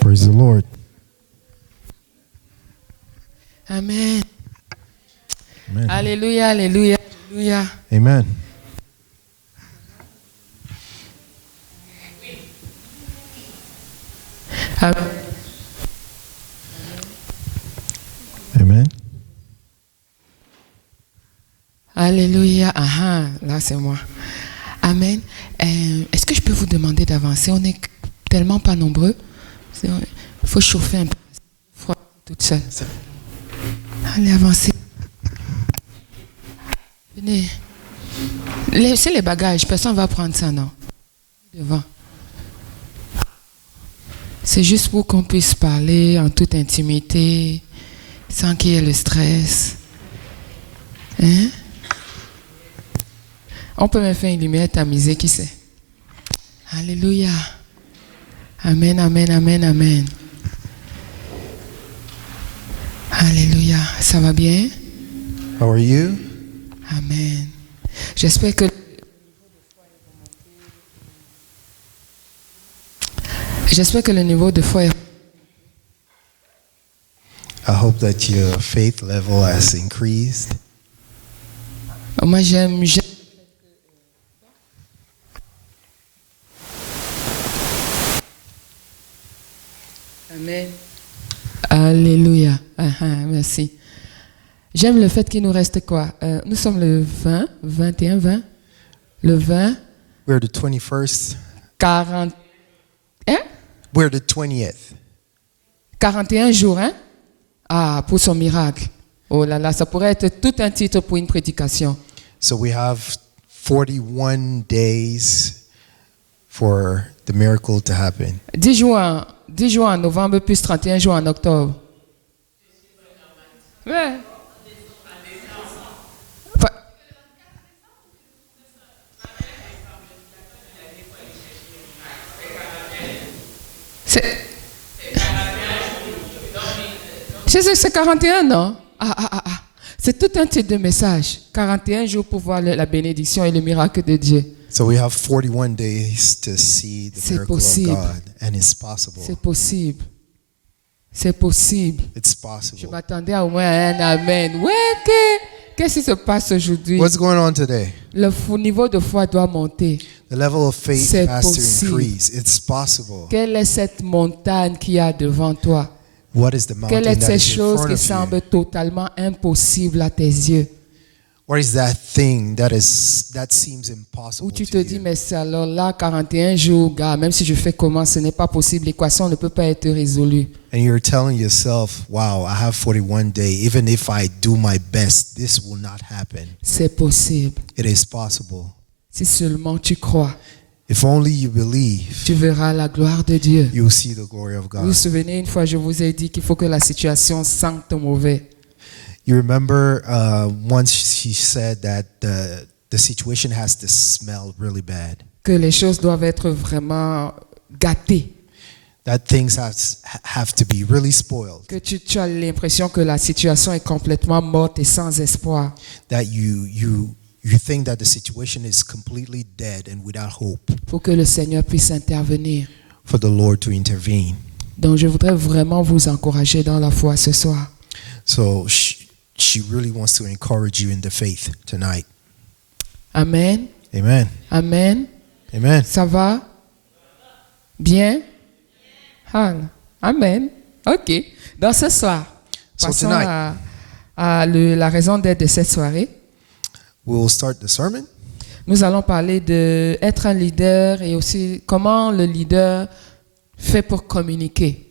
Praise the Lord. Amen. Amen. Alléluia, alléluia, alléluia. Amen. Amen. Amen. Alléluia. Ah, là c'est moi. Amen. Est-ce que je peux vous demander d'avancer? On n'est tellement pas nombreux. Il faut chauffer un peu. Froid toute seule. Allez, avancez. Venez. C'est les bagages. Personne ne va prendre ça, non? Devant. C'est juste pour qu'on puisse parler en toute intimité, sans qu'il y ait le stress. Hein? On peut même faire une lumière tamisée, qui sait? Alléluia. Amen, amen, amen, amen. Alléluia. Ça va bien? How are you? Amen. J'espère que le niveau de foi est... I hope that your faith level has increased. Moi, j'aime. Amen. Alléluia. Merci. J'aime le fait qu'il nous reste quoi? Nous sommes le 20, 21, 20. Le 20. We're the 21st. 40. Hein? We're the 20th. 41 jours, hein? Ah, pour son miracle. Oh là là, ça pourrait être tout un titre pour une prédication. So we have 41 days for the miracle to happen. 10 jours en novembre plus 31 jours en octobre. Ouais. C'est 41, non? C'est tout un titre de message. 41 jours pour voir la bénédiction et le miracle de Dieu. So we have 41 days to see the miracle possible. of God, and it's possible. C'est possible. C'est possible. It's Je possible. m'attendais à au moins à un amen. Ouais, qu'est-ce qui se passe aujourd'hui? What's going on today? Le niveau de foi doit monter. The level of faith C'est has to possible. increase. It's possible. Quelle est cette montagne qu'il y a devant toi? What is the Quelle mountain est that cette is in chose front qui of you? semble totalement impossible à tes yeux? What is that thing that seems impossible Où tu to te dis, you? mais c'est alors là, 41 jours, gars, même si je fais comment, ce n'est pas possible. L'équation ne peut pas être résolue. And you're telling yourself, wow, I have 41 days. Even if I do my best, this will not happen. C'est possible. It is possible. Si seulement tu crois, If only you believe, tu verras la gloire de Dieu. you will see the glory of Vous God. vous souvenez, une fois, je vous ai dit qu'il faut que la situation sente mauvais. You remember once she said that the situation has to smell really bad. Que les choses doivent être vraiment gâtées. That things have to be really spoiled. Que tu as l'impression que la situation est complètement morte et sans espoir. That you think that the situation is completely dead and without hope. Pour que le Seigneur puisse intervenir. For the Lord to intervene. Donc je voudrais vraiment vous encourager dans la foi ce soir. So she really wants to encourage you in the faith tonight. Amen. Amen. Amen. Amen. Ça va? Bien? Amen. OK. Donc ce soir, So passons tonight, à la raison d'être de cette soirée. we'll start the sermon. Nous allons parler d'être un leader et aussi comment le leader fait pour communiquer.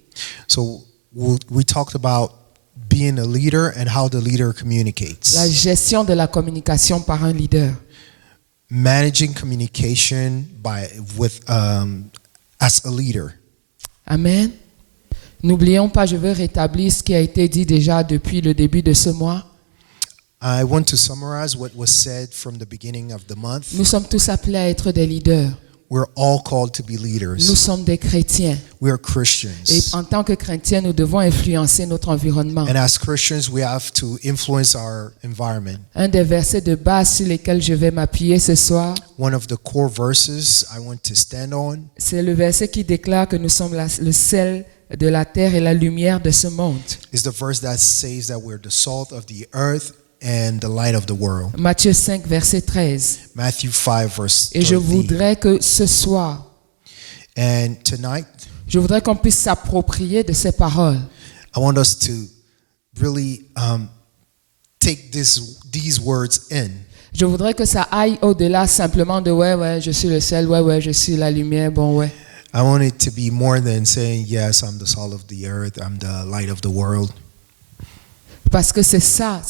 So we talked about being a leader and how the leader communicates. La gestion de la communication par un leader. Managing communication as a leader. Amen. N'oublions pas, je veux rétablir ce qui a été dit déjà depuis le début de ce mois. I want to summarize what was said from the beginning of the month. Nous sommes tous appelés à être des leaders. we're all called to be Nous leaders. sommes des chrétiens. We are Et Christians. en tant que chrétiens, nous devons influencer notre environnement. And as Christians, we have to influence our environment. Un des versets de base sur lesquels je vais m'appuyer ce soir, One of the core verses I want to stand on c'est le verset qui déclare que nous sommes le sel de la terre et la lumière de ce monde. is the verse that says that we're the salt of the earth and the light of the world. Matthieu 5, verset 13. Matthew 5, verse Et je 13. voudrais que ce soir, And tonight, je voudrais qu'on puisse s'approprier de ces paroles. I want us to really take these words in. Je voudrais que ça aille au-delà simplement de ouais, je suis le sel, ouais, je suis la lumière, bon, ouais. I want it to be more than saying, yes, I'm the salt of the earth, I'm the light of the world. Parce que c'est ça,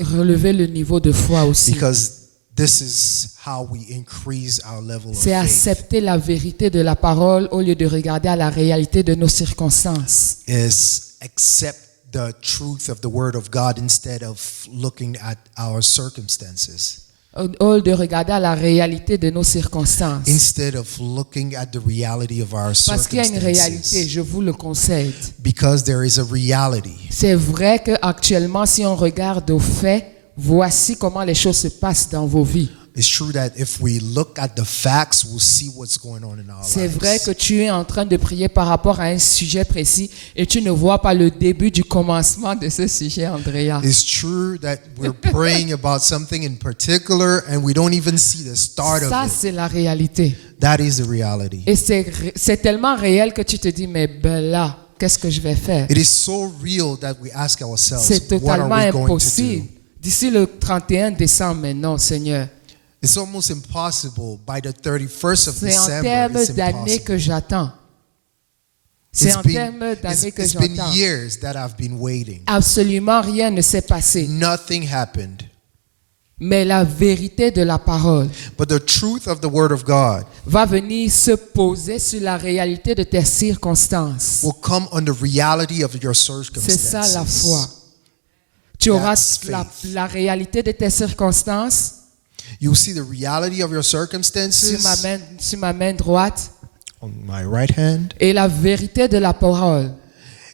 relever le niveau de foi aussi. Because this is how we increase our level of C'est faith. accepter la vérité de la parole au lieu de regarder à la réalité de nos circonstances. Is accept the truth of the word of God instead of looking at our circumstances. Au lieu de regarder à la réalité de nos circonstances. Instead of looking at the reality of our Parce qu'il y a une réalité, circumstances. je vous le concède. Because there is a reality. C'est vrai qu'actuellement, si on regarde aux faits, voici comment les choses se passent dans vos vies. It's true that if we look at the facts, we'll see what's going on in our C'est lives. vrai que tu es en train de prier par rapport à un sujet précis et tu ne vois pas le début du commencement de ce sujet, Andrea. It's true that we're praying about something in particular and we don't even see the start Ça, of it. c'est la réalité. That is the reality. Et c'est tellement réel que tu te dis, mais ben là, qu'est-ce que je vais faire? It is so real that we ask ourselves, C'est what are totalement we going to impossible. do? D'ici le 31 décembre, mais non, Seigneur. It's almost impossible. By the 31st of C'est en December, termes it's d'années impossible. que j'attends. C'est It's en been, termes d'années que it's been j'attends. years that I've been waiting. Absolument rien ne s'est passé. Nothing happened. Mais la vérité de la parole But the truth of the Word of God va venir se poser sur la réalité de tes circonstances. will come on the reality of your C'est ça la circumstances. foi. Tu auras That's faith. la réalité de tes circonstances You'll see the reality of your circumstances sur ma main droite on my right hand et la vérité de la parole.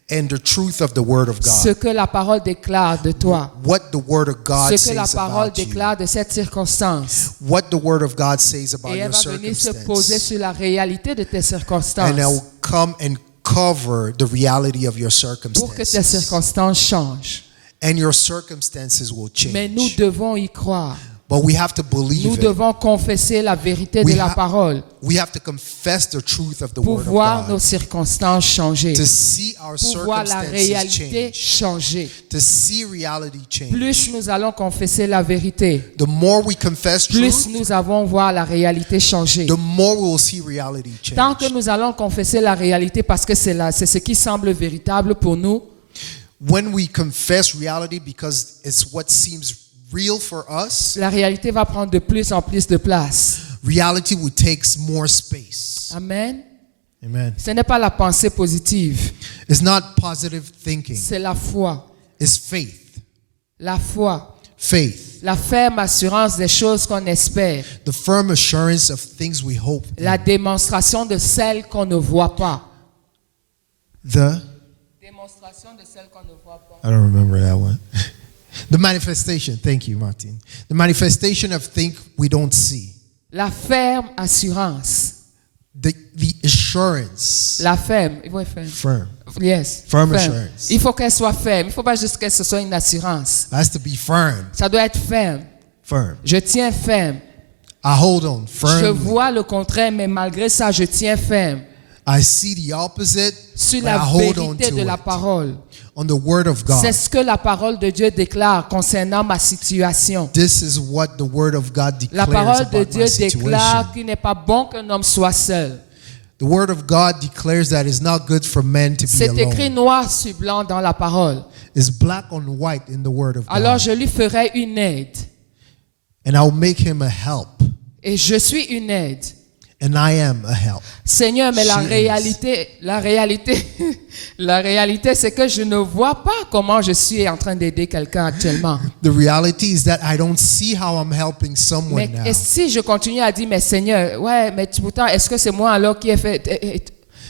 and the truth of the Word of Ce God. que la parole déclare de toi. What the Word of God Ce que la says parole about you. déclare de cette circonstance. What the Word of God says about Et elle your va venir se poser circumstance. sur la réalité de tes And circonstances it will come and cover the reality of your pour que tes circumstances. circonstances changent. And your circumstances will Mais nous change. devons y croire. But we have to Nous believe it. devons confesser la vérité de We la ha- parole We have to confess the truth of the pour Word of voir nos God. circonstances changer, To see our pour voir la circumstances réalité change. changer. To see reality change. Plus nous allons confesser la vérité, The more we confess plus truth, nous allons voir la réalité changer. the more we will see reality Tant change. que nous allons confesser la réalité parce que c'est ce qui semble véritable pour nous, When we confess reality because it's what seems real for us, la réalité va prendre de plus en plus de place. reality will take more space. Amen. Amen. Ce n'est pas la pensée positive, It's not positive thinking. c'est la foi. It's faith. La foi, Faith. la ferme assurance des choses qu'on espère, The firm assurance of things we hope. la démonstration de celles qu'on ne voit pas. The Démonstration de celles qu'on ne voit pas. I don't remember that one. The manifestation. Thank you, Martin. The manifestation of things we don't see. La ferme assurance. The assurance. La ferme, il faut être ferme. Firm. Yes. Firm ferme. assurance. Il faut qu'elle soit ferme. Il ne faut pas juste que ce soit une assurance. It has to be firm. Ça doit être ferme. Firm. Je tiens ferme. I hold on Je firmly. vois le contraire, mais malgré ça, je tiens ferme I see the opposite, sur but la I hold on vérité to de la it. parole. On the word of God. C'est ce que la parole de Dieu déclare concernant ma situation. This is what the word of God La declares parole de about Dieu my situation. déclare qu'il n'est pas bon qu'un homme soit seul. The word of God declares that it's not good for men to be C'est écrit alone. noir sur blanc dans la parole. It's black on white in the word of Alors God. je lui ferai une aide. And I'll make him a help. Et je suis une aide. and I am a help. Seigneur, mais la She is. réalité, c'est que je ne vois pas comment je suis en train d'aider quelqu'un actuellement. The reality is that I don't see how I'm helping someone Mais now. et si je continue à dire, mais Seigneur, ouais, mais pourtant, est-ce que c'est moi alors qui ai fait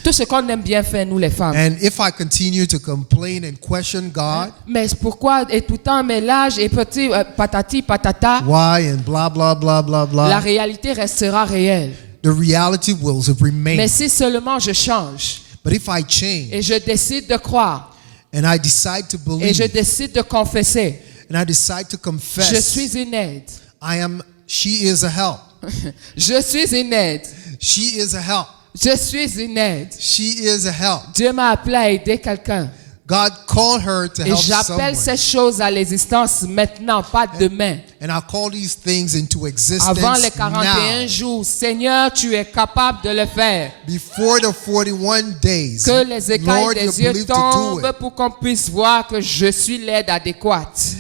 tout ce qu'on aime bien faire, nous les femmes? And if I continue to complain and question God, Mais pourquoi, et tout le temps, mais l'âge et petit, patati, patata, why and blah, blah, blah, blah, la blah, réalité restera réelle. the reality will remain. Mais si seulement je change But if I change et je décide de croire and I decide to et je believe décide de confesser, and I decide to je confess, suis une aide. she is a help. Je suis une aide. She is a help. Je suis une aide. She is a help. Dieu m'a appelé à aider quelqu'un. God called her to Et help j'appelle someone. ces choses à l'existence maintenant, pas demain. And I call these things into existence Avant les 41 now. jours, Seigneur, tu es capable de le faire. Before the 41 days, Que les écailles Lord, you des yeux believe to do tombent it. pour qu'on puisse voir que je suis l'aide adéquate.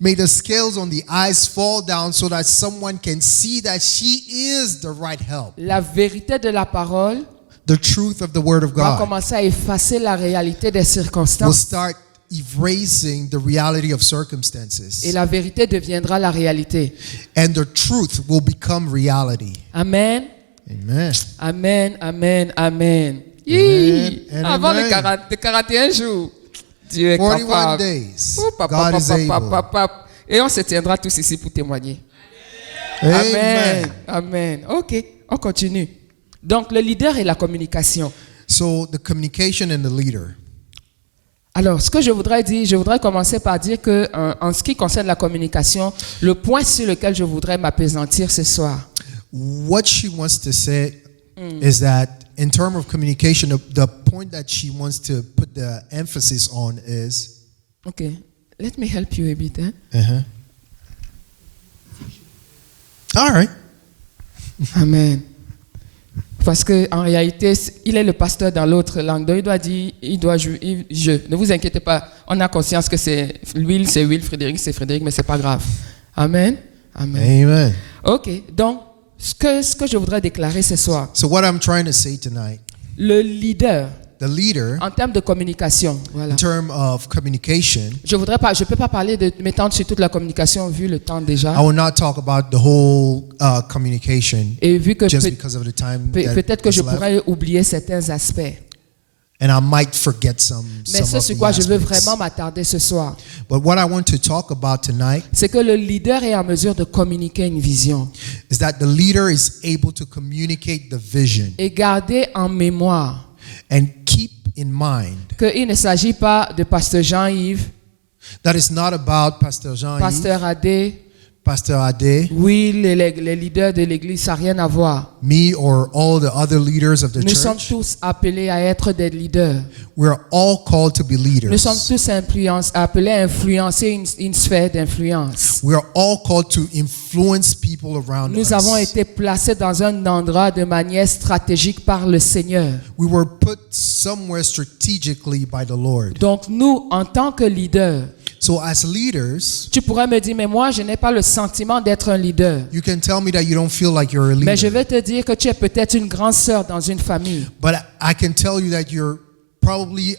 May the scales on the eyes fall down so that someone can see that she is the right help. La vérité de la parole The truth of the word of va God commencer à effacer la réalité des will circonstances. start erasing the reality of circumstances. Et la vérité deviendra la réalité. And the truth will become reality. Amen. Amen. Amen, amen, amen. and Avant amen. les 41 jours, Dieu est 41 capable. days. Oh, God is able. Et on se tiendra tous ici pour témoigner. Amen. Amen. Ok, on continue. Donc, le leader et la communication. So the communication and the leader. Alors, ce que je voudrais dire, je voudrais commencer par dire que, en ce qui concerne la communication, le point sur lequel je voudrais m'appesantir ce soir, What she wants to say is that in terms of communication, the point that she wants to put the emphasis on is. ok, let me help you a bit. Hein? All right. Amen. Parce que en réalité, il est le pasteur dans l'autre langue. Donc il doit dire, ne vous inquiétez pas, on a conscience que c'est l'huile, Frédéric, c'est Frédéric, mais c'est pas grave. Amen. Amen. Amen. Ok, donc ce que je voudrais déclarer ce soir, So what I'm trying to say tonight, le leader the leader, en termes de communication, voilà. in terms of communication, Je peux pas parler de m'étendre sur toute la communication vu le temps déjà I will not talk about the whole communication et vu que just because of the time that peut-être que is je left, pourrais oublier certains aspects. and I might forget some Mais ce of sur the quoi je veux aspects. vraiment m'attarder ce soir, But what I want to talk about tonight c'est que le leader est en mesure de communiquer une vision is that the leader is able to communicate the vision et garder en mémoire and keep in mind qu'il ne s'agit pas de pasteur Jean-Yves, that it's not about Pastor Jean-Yves, pasteur Adé, Pastor Ade, oui, les leaders de l'église, ça n'a rien à voir. me, or all the other leaders of the Nous sommes church. tous appelés à être des leaders. We're all called to be Nous sommes leaders. tous appelés à influencer une sphère d'influence. We're all called to influence people around Nous avons us. été placés dans un endroit de manière stratégique par le Seigneur. We were put somewhere strategically by the Lord. Donc nous, en tant que leaders, So as leaders, tu pourrais me dire, mais moi, je n'ai pas le sentiment d'être un leader. you can tell me that you don't feel like you're a Mais je leader. vais te dire que tu es peut-être une grande sœur dans une famille. But I can tell you that you're probably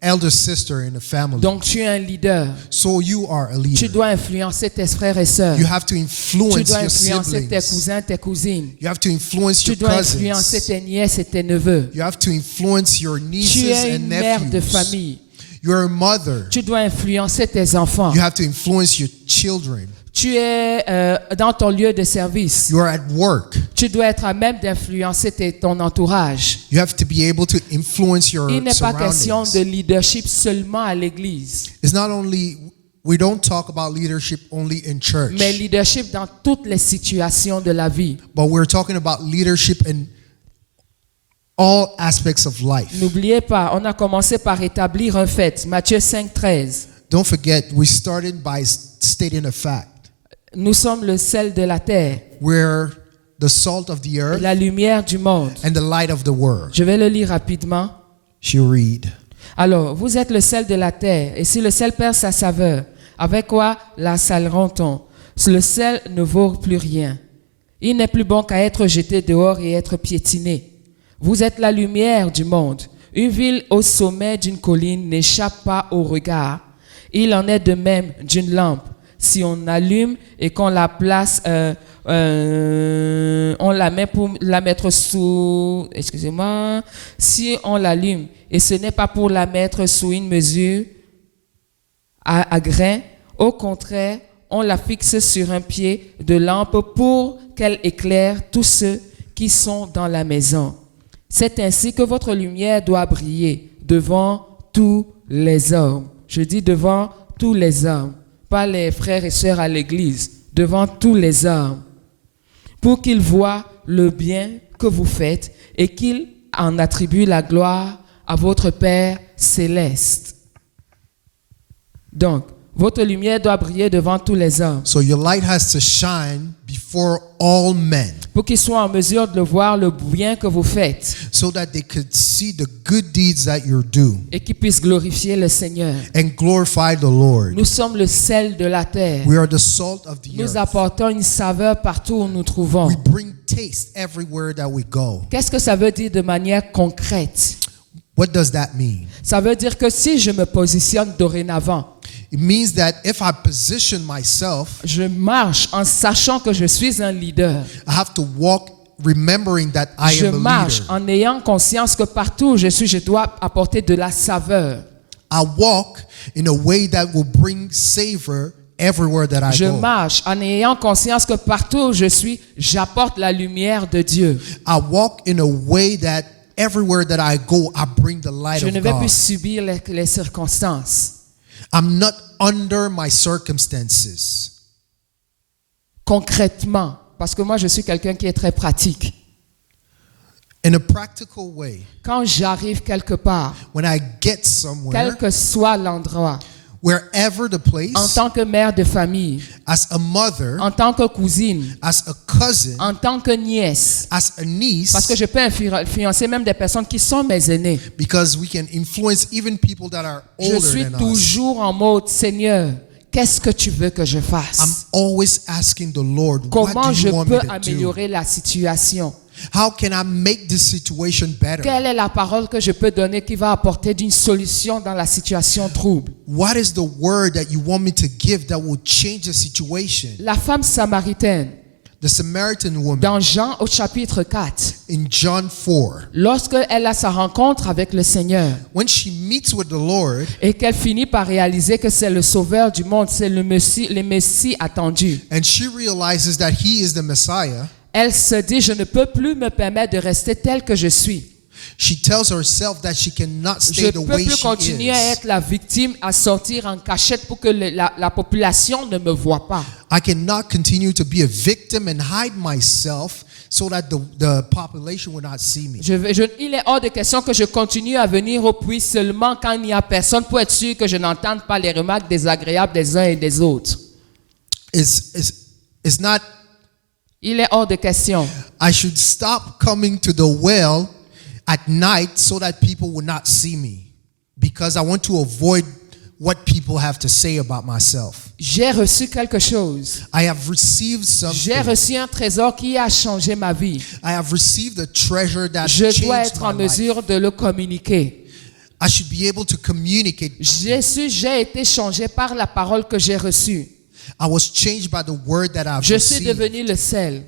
elder sister in a family. Donc tu es un leader. So you are a Tu leader. dois influencer tes frères et sœurs. You have to Tu influence dois your influencer tes siblings. cousins, tes cousines. You have to influence Tu your dois influencer cousins. tes nièces et tes neveux. You have to influence your Tu nieces es and une mère de nephews. famille. You're a mother. Tu dois influencer tes enfants. You have to influence your children. Tu es dans ton lieu de service. You are at work. Tu dois être à même d'influencer ton entourage. You have to be able to influence your Il n'est pas question surroundings. de leadership seulement à l'église, It's not only, we don't talk about leadership only in church, mais leadership dans toutes les situations de la vie. but we're talking about leadership in all aspects of life. N'oubliez pas, on a commencé par établir un fait. Matthieu 5:13. Don't forget, we started by stating a fact. Nous sommes le sel de la terre, We're the salt of the earth la lumière du monde. and the light of the world. Je vais le lire rapidement. She read. Alors, vous êtes le sel de la terre, et si le sel perd sa saveur, avec quoi la saleront-on? Le sel ne vaut plus rien. Il n'est plus bon qu'à être jeté dehors et être piétiné. Vous êtes la lumière du monde. Une ville au sommet d'une colline n'échappe pas au regard. Il en est de même d'une lampe. Si on allume et qu'on la place, on la met pour la mettre sous, excusez-moi, si on l'allume et ce n'est pas pour la mettre sous une mesure à grain, au contraire, on la fixe sur un pied de lampe pour qu'elle éclaire tous ceux qui sont dans la maison. C'est ainsi que votre lumière doit briller devant tous les hommes. Je dis devant tous les hommes, pas les frères et sœurs à l'église, devant tous les hommes, pour qu'ils voient le bien que vous faites et qu'ils en attribuent la gloire à votre Père céleste. Donc, votre lumière doit briller devant tous les hommes. So your light has to shine before all men, Pour qu'ils soient en mesure de voir le bien que vous faites so that they could see the good deeds that you do et qu'ils puissent glorifier le Seigneur. and glorify the Lord. Nous sommes le sel de la terre. We are the salt of the Nous earth. apportons une saveur partout où nous trouvons. We bring taste everywhere that we go. Qu'est-ce que ça veut dire de manière concrète? What does that mean? Ça veut dire que si je me positionne dorénavant, It means that if I position myself, je marche en sachant que je suis un leader. I have to walk remembering that I Je am a marche leader. en ayant conscience que partout où je suis, je dois apporter de la saveur. I walk in a way that will bring savor everywhere that I Je go. marche en ayant conscience que partout où je suis, j'apporte la lumière de Dieu. I walk in a way that everywhere that I go, I bring the light Je of ne vais God. plus subir les circonstances. I'm not under my circumstances. Concrètement, parce que moi je suis quelqu'un qui est très pratique. In a practical way, Quand j'arrive quelque part, when I get quel somewhere, que soit l'endroit, wherever the en place, tant que mère de famille, as a mother, en tant que cousine, as a cousin, en tant que nièce, as a niece, parce que je peux influencer même des personnes qui sont mes aînés. because we can influence even people that are Je older suis than us. toujours en mode Seigneur, qu'est-ce que tu veux que je I'm fasse? always asking the Lord, what Comment do je you want me peux to do? améliorer la situation? How can I make this situation better? Quelle est la parole que je peux donner qui va apporter une solution dans la situation trouble? What is the word that you want me to give that will change the situation? La femme samaritaine, The Samaritan woman dans Jean au chapitre 4, in John 4, lorsqu'elle a sa rencontre avec le Seigneur when she meets with the Lord et qu'elle finit par réaliser que c'est le sauveur du monde, c'est le Messie attendu, and she realizes that he is the Messiah, elle se dit, je ne peux plus me permettre de rester telle que je suis. she tells herself that she cannot Je stay ne the peux way plus she continuer à is. être la victime, à sortir en cachette pour que la population ne me voie pas. I cannot continue to be a victim and hide myself so that the population will not see me. Il est hors de question que je continue à venir au puits seulement quand il n'y a personne pour être sûr que je n'entende pas les remarques désagréables des uns et des autres. It's not, Il est hors de question. I should stop coming to the well at night so that people will not see me, because I want to avoid what people have to say about myself. J'ai reçu quelque chose. I have received J'ai something. reçu un trésor qui a changé ma vie. I have received a treasure that Je dois changed être en my life. mesure de le communiquer. I should be able to communicate. J'ai été changé par la parole que j'ai reçue. I was changed by the word that I've Je suis received. devenu le sel.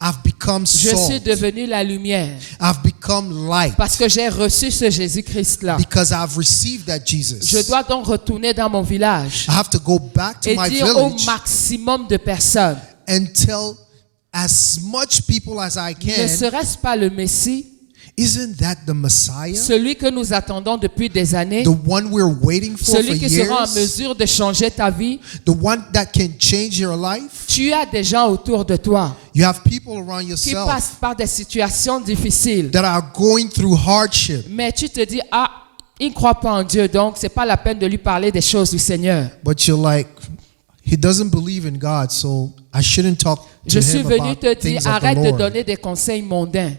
I've become Je suis salt. devenu la lumière. I've become light Parce que j'ai reçu ce Jésus-Christ-là. because I've received that Jesus. Je dois donc retourner dans mon village I have to go back to et my dire au village maximum de personnes, and tell as much people as I ne can, serait-ce pas le Messie, isn't that the Messiah? celui que nous attendons depuis des années, The one we're waiting for celui qui sera en years? mesure de changer ta vie? The one that can change your life? Tu as des gens autour de toi You have people around qui yourself passent par des situations difficiles, that are going through hardship, mais tu te dis, ah, il ne croit pas en Dieu, donc c'est pas la peine de lui parler des choses du Seigneur. but you're like, he doesn't believe in God, so I shouldn't talk to Je suis him venu about te things dire, of the arrête de Lord. donner des conseils mondains.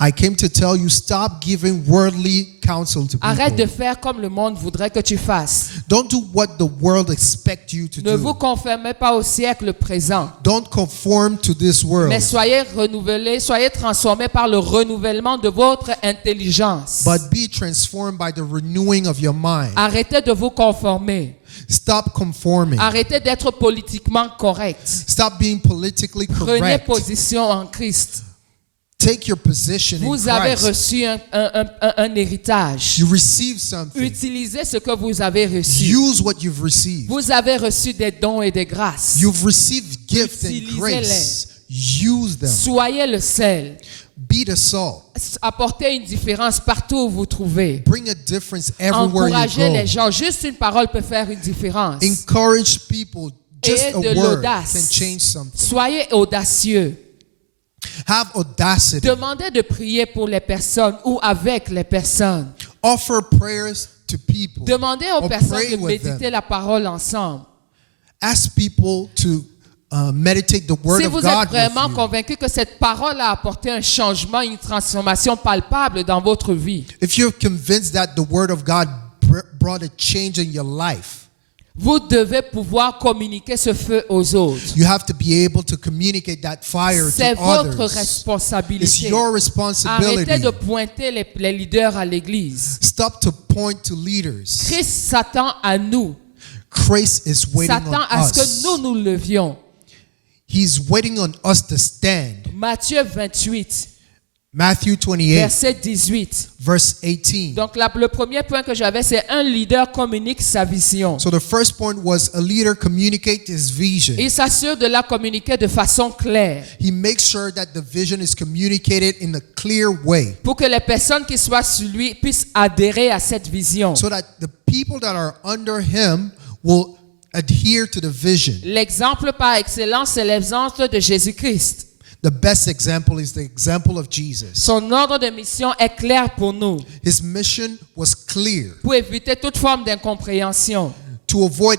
I came to tell you, stop giving worldly counsel to Arrête de people. faire comme le monde voudrait que tu fasses. Don't do what the world expects you to Ne vous do. conformez pas au siècle présent, Don't conform to this world, mais soyez renouvelés, soyez transformés par le renouvellement de votre intelligence. but be transformed by the renewing of your mind. Arrêtez de vous conformer. Stop conforming. Arrêtez d'être politiquement correct. Stop being politically Prenez correct. position en Christ. Take your position in Vous avez Christ. reçu un héritage. You receive something. Utilisez ce que vous avez reçu. Use what you've received. Vous avez reçu des dons et des grâces. You've received gift and Utilisez-les. grace. Use them. Soyez le sel. Be the salt. Apportez une différence partout où vous trouvez. Bring a difference everywhere Encouragez you les go. gens. Juste une parole peut faire une différence. Encourage people. Just Ayez a de word l'audace. can change something. Soyez audacieux. Have audacity. Demandez de prier pour les personnes ou avec les personnes. Offer prayers to people. Demandez aux Or personnes pray de with them. méditer la parole ensemble. Ask people to meditate the word Si of vous God êtes vraiment with you. convaincu que cette parole a apporté un changement, une transformation palpable dans votre vie, If you're convinced that the word of God brought a change in your life, vous devez pouvoir communiquer ce feu aux autres. you have to be able to communicate that fire C'est to votre others. It's responsabilité. your Arrêtez responsibility. de pointer les leaders à l'église. Stop to point to leaders. Christ s'attend à nous, Christ is waiting s'attend on à ce us. que nous nous levions. He's waiting on us to stand. Matthieu 28, Matthew 28, verset 18. verse 18. Donc le premier point que j'avais, c'est un leader communique sa vision. So the first point was a leader communicate his vision. Il s'assure de la communiquer de façon claire He makes sure that the vision is communicated in a clear way pour que les personnes qui soient sur lui puissent adhérer à cette vision. so that the people that are under him will adhere to the vision. L'exemple par excellence, c'est l'exemple de Jésus-Christ. The best example is the example of Jesus. Son ordre de mission est clair pour nous, His mission was clear pour éviter toute forme d'incompréhension. to avoid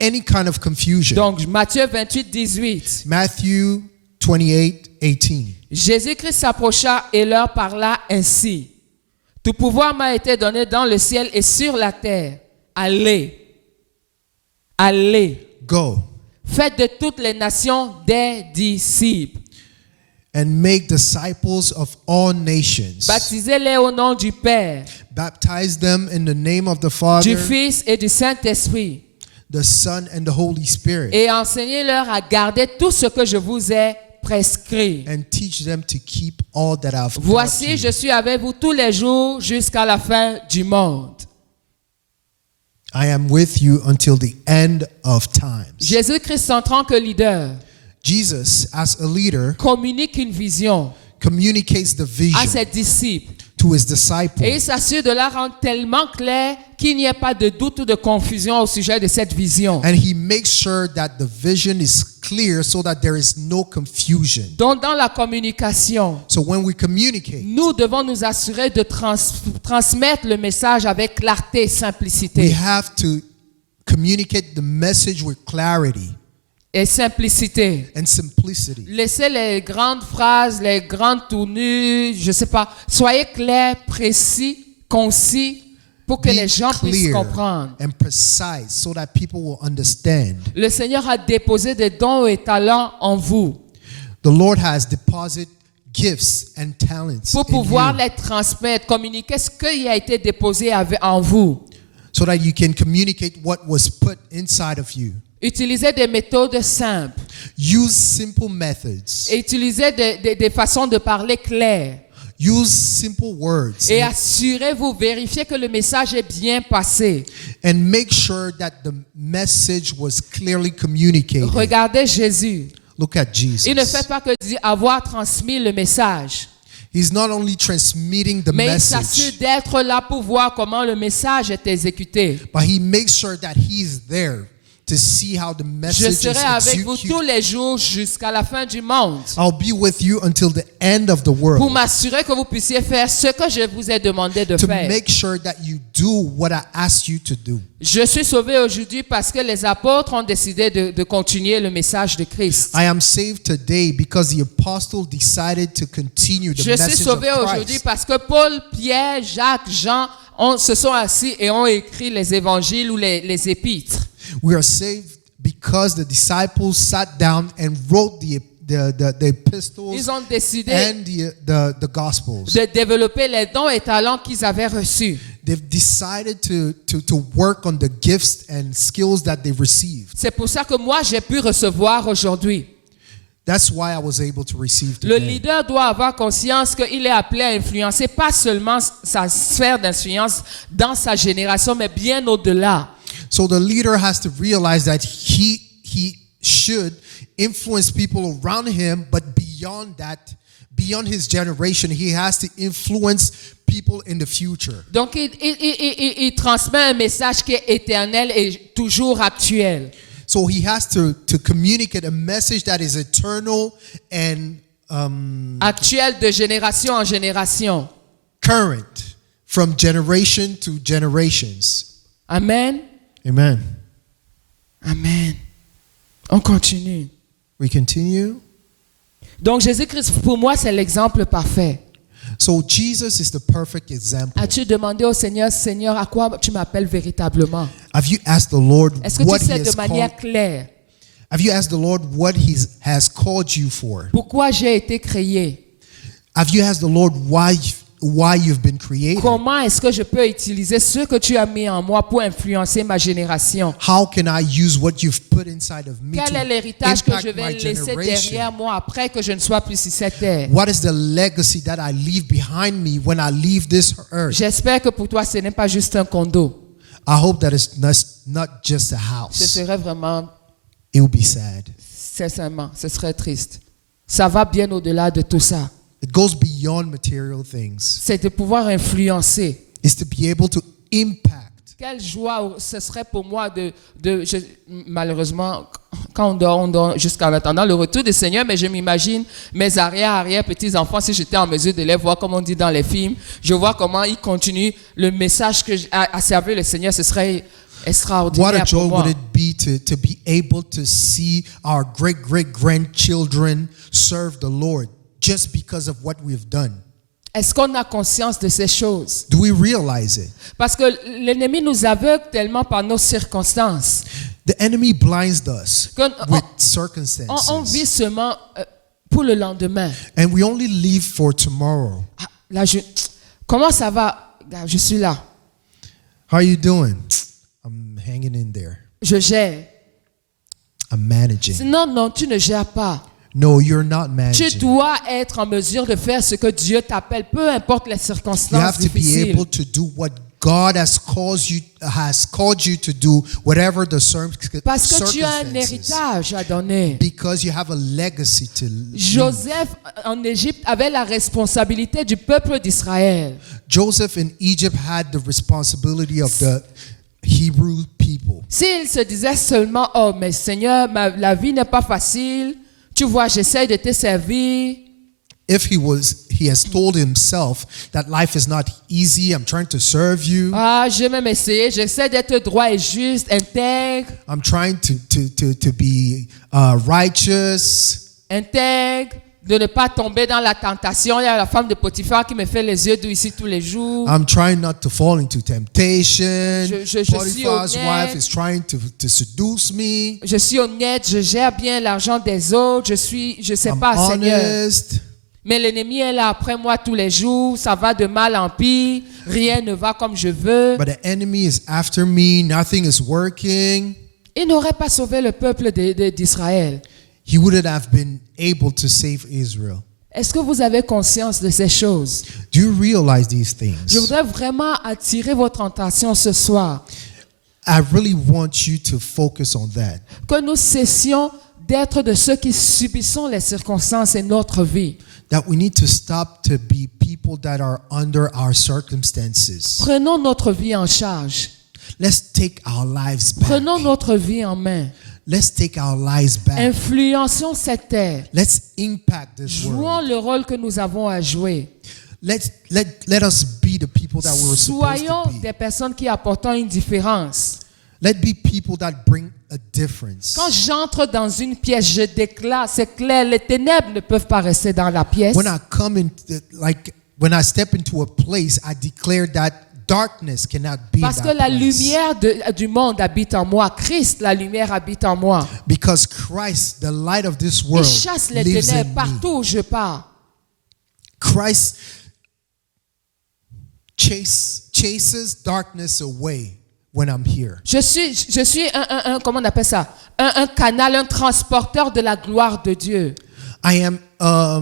any kind of confusion. Donc Matthieu 28, 18. Matthew 28, 18. Jésus-Christ s'approcha et leur parla ainsi. Tout pouvoir m'a été donné dans le ciel et sur la terre. Allez. Allez. Go Faites de toutes les nations des disciples. and make disciples of all nations. Baptisez-les au nom du Père, Baptize them in the name of the du Father, Fils et du Saint-Esprit. the Son, and the Holy Spirit, Et enseignez-leur à garder tout ce que je vous ai prescrit. and teach them to keep all that I've taught Voici, you. je suis avec vous tous les jours jusqu'à la fin du monde. I am with you until the end of times. Jésus-Christ, en tant que leader, Jesus, as a leader, communique une vision communicates the à vision ses disciples. to his Et il disciples. s'assure de la rendre tellement claire qu'il n'y ait pas de doute ou de confusion au sujet de cette vision. And he makes sure that the vision is clear so that there is no confusion. Donc, dans la communication, So when we communicate, nous devons nous assurer de transmettre le message avec clarté et we simplicité. have to communicate the message with clarity Et simplicité. and simplicity. Laissez les grandes phrases, les grandes tournures, je ne sais pas. Soyez clair, précis, concis pour que Be les gens puissent clear comprendre. and precise so that people will understand. Le Seigneur a déposé des dons et talents en vous The Lord has deposited gifts and talents pour in pouvoir you les transmettre, communiquer ce qui a été déposé en vous. so that you can communicate what was put inside of you. Utilisez des méthodes simples Use simple methods. et utilisez des façons de parler claires. Use simple words Et assurez-vous, vérifiez que le message est bien passé. and make sure that the message was clearly communicated. Regardez Jésus. Look at Jesus. Il ne fait pas que dire avoir transmis le message, He's not only transmitting the mais il s'assure message, d'être là pour voir comment le message est exécuté. but he makes sure that he's there to see how the Je message is serai avec vous tous executed. les jours jusqu'à la fin du monde I'll be with you until the end of the pour world m'assurer que vous puissiez faire ce que je vous ai demandé de to faire. make sure that you do what I asked you to do. Je suis sauvé aujourd'hui parce que les apôtres ont décidé de continuer le message de Christ. I am saved today because the apostle decided to continue the Je suis message of sauvé aujourd'hui Christ. parce que Paul, Pierre, Jacques, Jean se sont assis et ont écrit les évangiles ou les épîtres. We are saved because the disciples sat down and wrote the epistles Ils ont décidé and the gospels. de développer les dons et talents qu'ils avaient reçus. They've decided to work on the gifts and skills that they've received. C'est pour ça que moi, j'ai pu recevoir aujourd'hui. That's why I was able to receive Le today. leader doit avoir conscience qu'il est appelé à influencer pas seulement sa sphère d'influence dans sa génération, mais bien au-delà. So the leader has to realize that he should influence people around him, but beyond that, beyond his generation, he has to influence people in the future. Donc, il transmet un message qui est éternel et toujours actuel. So he has to communicate a message that is eternal and Actuel de génération en génération. current from generation to generations. Amen. Amen. Amen. On continue. We continue. Donc, Jésus-Christ, pour moi, c'est l'exemple parfait. So Jesus is the perfect example. As-tu demandé au Seigneur, Seigneur, à quoi tu m'appelles véritablement? Have you asked the Lord Est-ce que what tu he sais de has manière called? claire Have you asked the Lord what he has called you for? pourquoi j'ai été créé? Have you asked the Lord why you've been created? Comment est-ce que je peux utiliser ce que tu as mis en moi pour influencer ma génération? How can I use what you've put inside of me Quel to est l'héritage que je impact vais my laisser derrière generation? moi après que je ne sois plus sur cette terre? What is the legacy that I leave behind me when I leave this earth? J'espère que pour toi, ce n'est pas juste un condo. I hope that it's not just a Ce house. serait vraiment, It would be sad. sincèrement, ce serait triste. Ça va bien au-delà de tout ça. It goes beyond material things. C'est de pouvoir influencer. It's to be able to impact. Quelle joie ce serait pour moi malheureusement, quand on dort jusqu'en attendant le retour du Seigneur, mais je m'imagine mes arrière-petits-enfants, si j'étais en mesure de les voir, comme on dit dans les films, je vois comment ils continuent le message à servir le Seigneur, ce serait What a extraordinaire pour joy moi. would it be to be able to see our great-great-grandchildren serve the Lord just because of what we've done. Est-ce qu'on a conscience de ces choses? Do we realize it? Parce que l'ennemi nous aveugle tellement par nos circonstances. The enemy blinds us Qu'on- with on circumstances. vit seulement pour le lendemain. And we only live for tomorrow. Ah, là, comment ça va? Là, je suis là. How are you doing? I'm hanging in there. Je gère. I'm managing. Sinon, non, tu ne gères pas. No, you're not Tu managing. dois être en mesure de faire ce que Dieu t'appelle, peu importe les You circonstances have to be difficiles. able to do what God has called you to do, whatever the Parce que tu as un circumstances. héritage à donner. Because you have a legacy to leave. Joseph en Égypte avait la responsabilité du peuple d'Israël. Joseph in Egypt had the responsibility of the Hebrew people. S'il se disait seulement, oh mais Seigneur, la vie n'est pas facile, tu vois, j'essaie de te servir. If he has told himself that life is not easy, I'm trying to serve you. Ah, je vais même essayer, j'essaie d'être droit et juste, intègre, I'm trying to be righteous. de ne pas tomber dans la tentation. Il y a la femme de Potiphar qui me fait les yeux doux ici tous les jours. I'm trying not to fall into temptation. Je suis Potiphar's honnête. wife is trying to seduce me. Je suis honnête, je gère bien l'argent des autres, je sais I'm pas, Seigneur. honest. Mais l'ennemi est là après moi tous les jours, ça va de mal en pire, rien ne va comme je veux. But the enemy is after me. Nothing is working. Il n'aurait pas sauvé le peuple d'Israël. He wouldn't have been able to save Israel. Est-ce que vous avez conscience de ces choses? Do you realize these Je things? voudrais vraiment attirer votre attention ce soir. I really want you to focus on that. Que nous cessions d'être de ceux qui subissons les circonstances et notre vie. That we need to stop to be people that are under our circumstances. Prenons notre vie en charge. Let's take our lives back. Prenons notre vie en main. Let's take our lives back. Influençons cette terre. Let's impact this Jouons world. le rôle que nous avons à jouer. Let us be the people that we're supposed Soyons to be. des personnes qui apportent une différence. Let be people that bring a difference. Quand j'entre dans une pièce, je déclare, c'est clair, les ténèbres ne peuvent pas rester dans la pièce. When I step into a place, I declare that darkness cannot be in Parce que that la place. lumière du monde habite en moi. Christ, la lumière habite en moi. Because Christ, the light of this Il world, chasse les lives ténèbres in me. partout où je pars. Christ chases darkness away when I'm here. Je suis comment on appelle ça? Un canal, un transporteur de la gloire de Dieu. I am a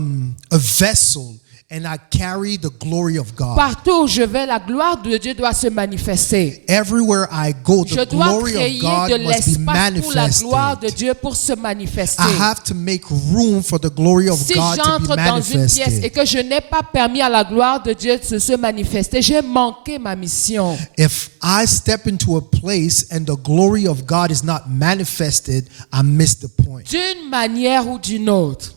vessel and I carry the glory of God. Partout où je vais, la gloire de Dieu doit se manifester. Everywhere I go, Je the dois glory créer of God de must be l'espace pour la gloire de manifested. Dieu pour se manifester. I have to make room for the glory of Si God to be j'entre dans une pièce et manifested. que je n'ai pas permis à la gloire de Dieu de se manifester, j'ai manqué ma mission. If I step into a place and the glory of God is not manifested, I miss the point. D'une manière ou d'une autre.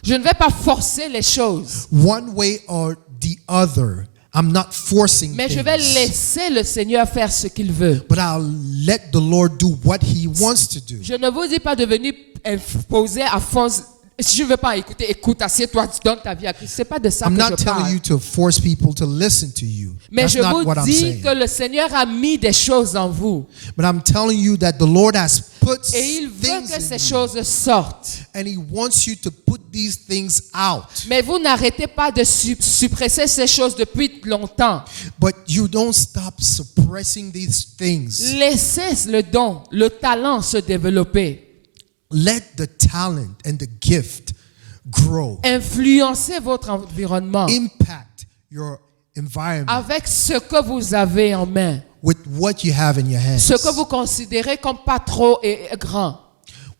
Je ne vais pas forcer les choses, One way or the other, I'm not forcing mais je vais things, laisser le Seigneur faire ce qu'il veut. but I'll let the Lord do what He wants to do. Je ne vous dis pas de venir imposer à force. Si je ne veux pas écouter, écoute, assieds-toi, donne ta vie à Christ. Ce n'est pas de ça I'm que not je telling parle. you to force people to listen to you. Mais That's je not vous what I'm dis saying. que le Seigneur a mis des choses en vous. But I'm telling you that the Lord has put Et il veut things que ces in you, choses sortent. and He wants you to put these things out. Mais vous n'arrêtez pas de suppresser ces choses depuis longtemps. But you don't stop suppressing these things. Laissez le don, le talent se développer. Let the talent and the gift grow. Influencez votre environnement Impact your environment avec ce que vous avez en main. with what you have in your hands. Ce que vous considérez comme pas trop et grand.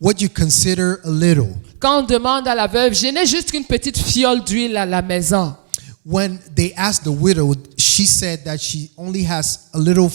What you consider a little. Quand on demande à la veuve, je n'ai juste qu'une petite fiole d'huile à la maison. When they asked the widow, she said that she only has a little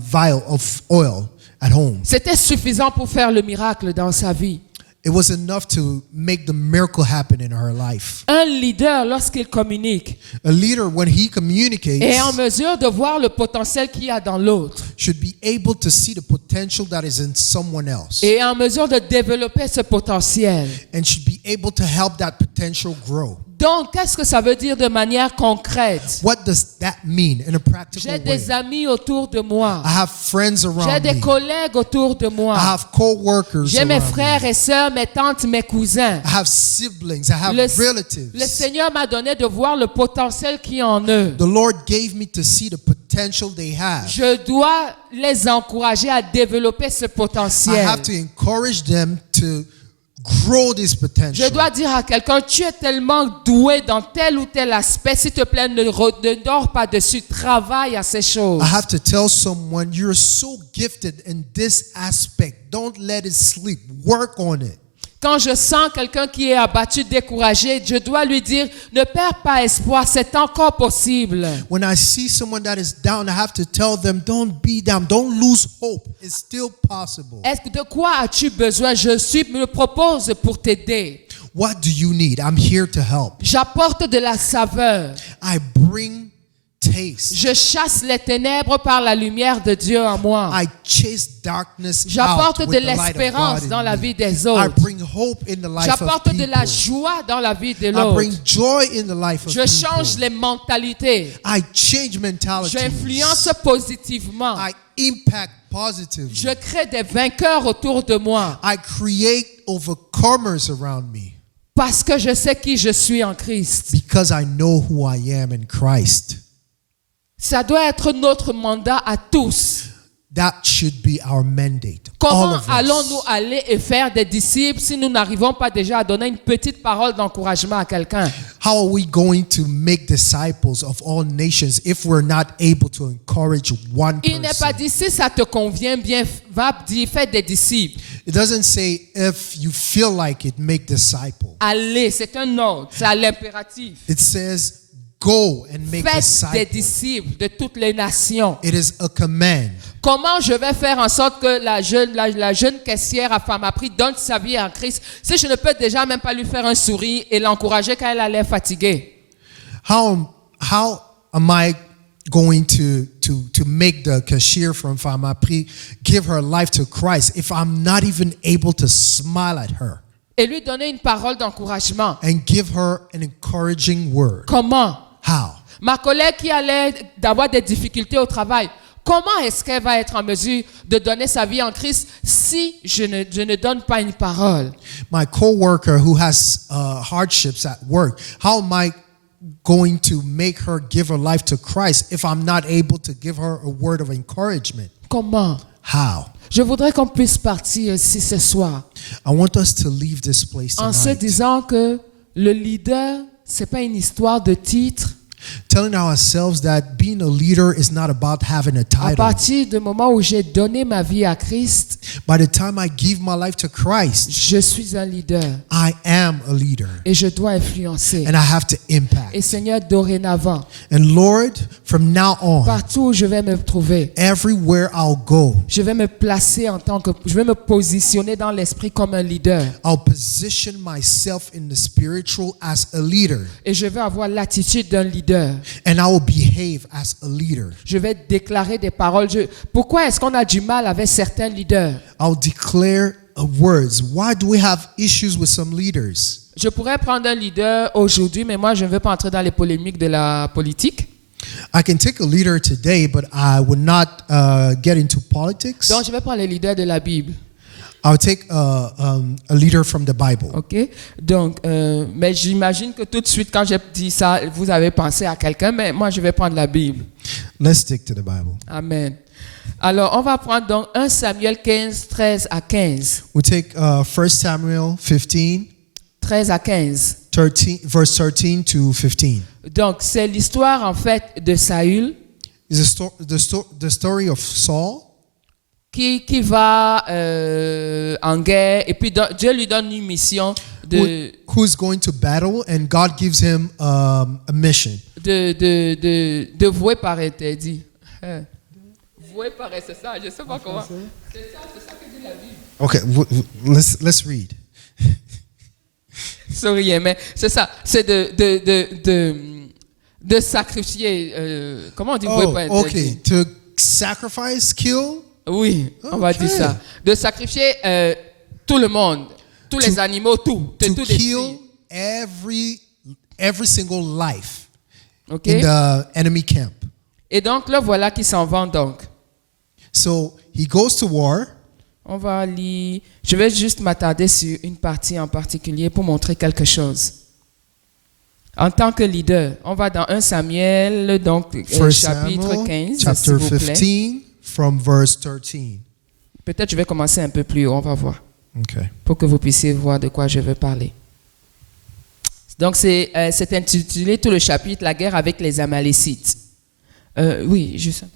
vial of oil at home. C'était suffisant pour faire le miracle dans sa vie. It was enough to make the miracle happen in her life. Un leader, lorsqu'il communique, A leader, when he communicates, est en mesure de voir le potentiel qu'il y a dans l'autre. should be able to see the potential that is in someone else, Et est en mesure de développer ce potentiel. and should be able to help that potential grow. Donc, qu'est-ce que ça veut dire de manière concrète? What does that mean in a practical J'ai way? des amis autour de moi. I have friends J'ai around des me. collègues autour de I moi. have co-workers J'ai mes around me. frères et sœurs, mes tantes, mes cousins. I have siblings. I have Le relatives. Seigneur m'a donné de voir le potentiel qui est en eux. The Lord gave me to see the potential they have. Je dois les encourager à développer ce I potentiel. have to encourage them to grow this Je potential. dois dire à quelqu'un, tu es tellement doué dans tel ou tel aspect, s'il te plaît, ne dors pas dessus, travaille à ces choses. I have to tell someone you're so gifted in this aspect. Don't let it sleep. Work on it. Quand je sens quelqu'un qui est abattu, découragé, je dois lui dire, ne perds pas espoir, c'est encore possible. When I see someone that is down, I have to tell them, don't be down. Don't lose hope. It's still possible. De quoi as-tu besoin? Me propose pour t'aider. What do you need? I'm here to help. J'apporte de la saveur. I bring taste. Je chasse les ténèbres par la lumière de Dieu en moi. I chase darkness out J'apporte with de the light of l'espérance God dans in la me. vie des I autres. bring hope in the life of J'apporte de la people. joie dans la vie de I bring l'autre. joy in the life of Je change people. les mentalités. I change mentalities. J'influence positivement. I impact positively. Je crée des vainqueurs autour de moi I create overcomers around me parce que je sais qui je suis en Christ. because I know who I am in Christ. Ça doit être notre mandat à tous. That should be our mandate. All Comment of us. allons-nous aller et faire des disciples si nous n'arrivons pas déjà à donner une petite parole d'encouragement à quelqu'un? How are we going to make disciples of all nations if we're not able to encourage one Il n'est pas person? dit si ça te convient bien, va dire fais des disciples. It doesn't say if you feel like it, make disciples. Allez, c'est un ordre, c'est à l'impératif. It says go and make Faites des disciples. disciples de toutes les nations. It is a command. Comment je vais faire en sorte que la jeune caissière à Pharmaprix donne sa vie à Christ si je ne peux déjà même pas lui faire un sourire et l'encourager quand elle a l'air fatiguée? How am I going to make the cashier from Pharmaprix give her life to Christ if I'm not even able to smile at her Et lui donner une parole d'encouragement. and give her an encouraging word? Comment? How? Ma collègue qui a l'air d'avoir des difficultés au travail, comment est-ce qu'elle va être en mesure de donner sa vie en Christ si je ne donne pas une parole? My coworker who has hardships at work, how am I going to make her give her life to Christ if I'm not able to give her a word of encouragement? Comment? How? Je voudrais qu'on puisse partir ici ce soir I want us to leave this place en se tonight disant que le leader, c'est pas une histoire de titre. telling ourselves that being a leader is not about having a À title. partir du moment où j'ai donné ma vie à Christ, By the time I give my life to Christ, je suis un leader I am a leader et je dois influencer. and I have to impact. Et Seigneur, dorénavant, And Lord, from now on, partout où je vais me trouver, everywhere I'll go, je vais me placer je vais me positionner dans l'esprit comme un leader. I'll position myself in the spiritual as a leader, Et je vais avoir l'attitude d'un leader. and I will behave as a leader. Je vais déclarer des paroles. Pourquoi est-ce qu'on a du mal avec certains leaders? I'll declare words. Why do we have issues with some leaders? Je pourrais prendre un leader aujourd'hui, mais moi, je ne veux pas entrer dans les polémiques de la politique. I can take a leader today, but I would not get into politics. Donc, je vais prendre le leader de la Bible. I'll take a leader from the Bible. OK? Donc, mais j'imagine que tout de suite, quand j'ai dit ça, vous avez pensé à quelqu'un, mais moi, je vais prendre la Bible. Let's stick to the Bible. Amen. Alors, on va prendre donc 1 Samuel 15, 13 à 15. We take 1 Samuel 15, 13 à 15. verse 13 to 15. Donc, c'est l'histoire, en fait, de Saül It's the story of Saul qui va en guerre, et puis Dieu lui donne une mission who's going to battle, and God gives him a mission. de vouer par interdit. Vouer par c'est ça, je ne sais pas comment. C'est ça que dit la Bible. Okay, let's read. Sorry, mais c'est ça, c'est de sacrifier, comment on dit vouer par interdit? Okay, to sacrifice, kill. Oui, on va dire ça. De sacrifier tout le monde, tous les animaux, tout. To tout kill every single life OK? in the enemy camp. Et donc, là, voilà qui s'en vont donc. So he goes to war. On va lire. Je vais juste m'attarder sur une partie en particulier pour montrer quelque chose. En tant que leader, on va dans 1 Samuel, donc chapitre 15, chapter s'il vous plaît. 15, from verse 13. Peut-être je vais commencer un peu plus haut, on va voir, Okay. pour que vous puissiez voir de quoi je veux parler. Donc c'est intitulé tout le chapitre, la guerre avec les Amalécites. Oui, juste un peu.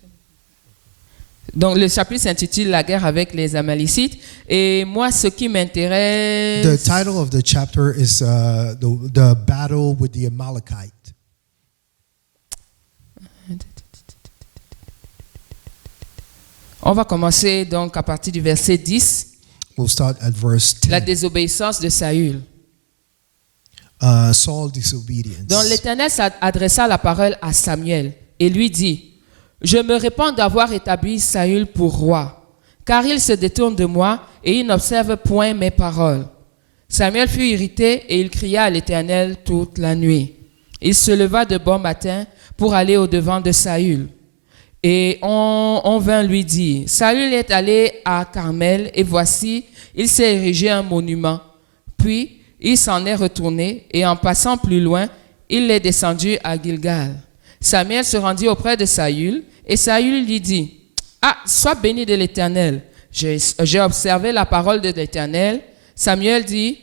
Donc le chapitre s'intitule la guerre avec les Amalécites. Et moi, ce qui m'intéresse... The title of the chapter is the battle with the Amalekite. On va commencer donc à partir du verset 10. We'll start at verse 10. La désobéissance de Saül. Saul's disobedience. Donc l'Éternel adressa la parole à Samuel et lui dit, « Je me répands d'avoir établi Saül pour roi, car il se détourne de moi et il n'observe point mes paroles. » Samuel fut irrité et il cria à l'Éternel toute la nuit. Il se leva de bon matin pour aller au-devant de Saül. Et on vint lui dire, « Saül est allé à Carmel et voici, il s'est érigé un monument. » Puis il s'en est retourné et en passant plus loin, il est descendu à Gilgal. Samuel se rendit auprès de Saül et Saül lui dit, « Ah, sois béni de l'Éternel. J'ai observé la parole de l'Éternel. » Samuel dit,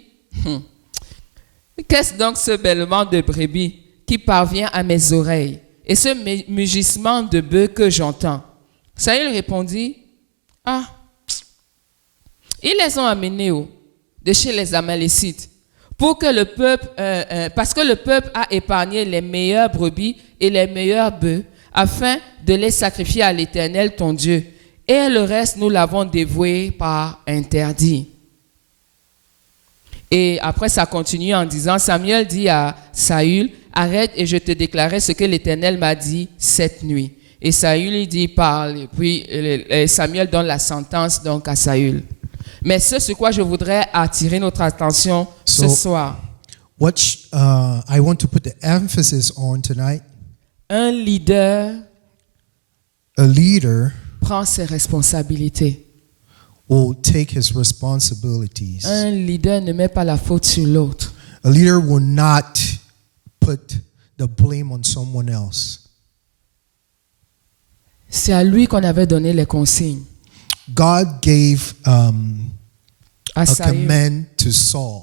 « Qu'est-ce donc ce bêlement de brebis qui parvient à mes oreilles et ce mugissement de bœuf que j'entends? » Saül répondit, « Ah, ils les ont amenés de chez les Amalécites pour que le peuple, parce que le peuple a épargné les meilleures brebis et les meilleurs bœufs, afin de les sacrifier à l'Éternel ton Dieu. Et le reste, nous l'avons dévoué par interdit. Et après, ça continue en disant, Samuel dit à Saül, arrête et je te déclarerai ce que l'Éternel m'a dit cette nuit. Et Saül lui dit, parle. Et puis Samuel donne la sentence donc à Saül. Mais ce sur quoi je voudrais attirer notre attention ce soir. What I want to put the emphasis on tonight. Un leader A leader prend ses responsabilités. will take his responsibilities. Un leader ne met pas la faute sur l'autre. A leader will not put the blame on someone else. C'est à lui qu'on avait donné les consignes. God gave À a Saül command to Saul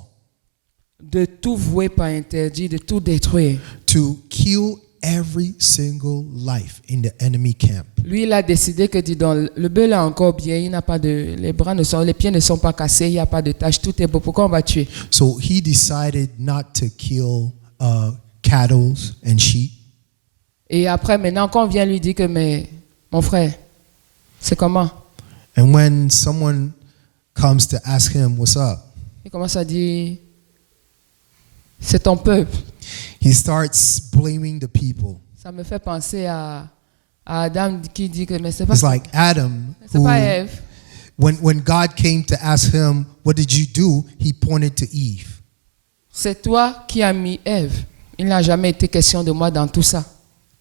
de tout vouer par interdit, de tout détruire. to kill every single life in the enemy camp. Lui, il a décidé que, dis donc, le bœuf là encore bien, il n'a pas de, les pieds ne sont pas cassés, il n'y a pas de taches, tout est beau. Pourquoi on va tuer? So he decided not to kill cattle and sheep. Et après, maintenant, quand on vient lui dire que, mais mon frère, c'est comment? And when someone comes to ask him, what's up? Il commence à dire, c'est ton peuple. He starts blaming the people. Ça me fait penser à Adam qui dit que, mais c'est pas, It's like Adam, c'est who, pas Ève. when God came to ask him, what did you do? He pointed to Eve. C'est toi qui as mis Ève. Il n'a jamais été question de moi dans tout ça.